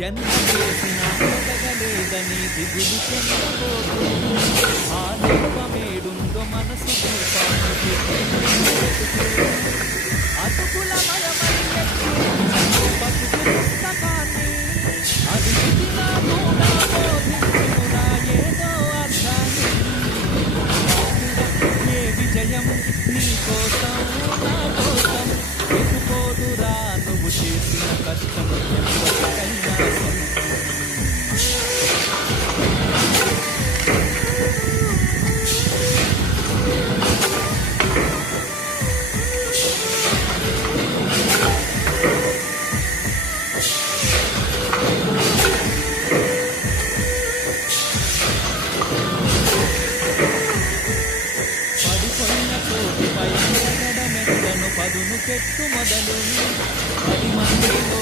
జన్మ చేసిన ఎదగలేదని దిగులు చెందబోతూ ఆ లోపమేడుందో మనసు దీపాన్ని పెట్టి అతుకులమయమై ఎక్కించను బతుకు పుస్తకాన్ని అది విధిలా కూడా బోధించునురా ఏదో అర్థాన్ని ఏ విజయం నీ కోసం నా కోసం ఎదుకోదురా నువ్వు చేసిన కష్టం ఎవరికైనా సొంతం. పడిపోయిన చోటుపై ఎగడమెక్కను పదును పెట్టు మొదలు 10 మందిలో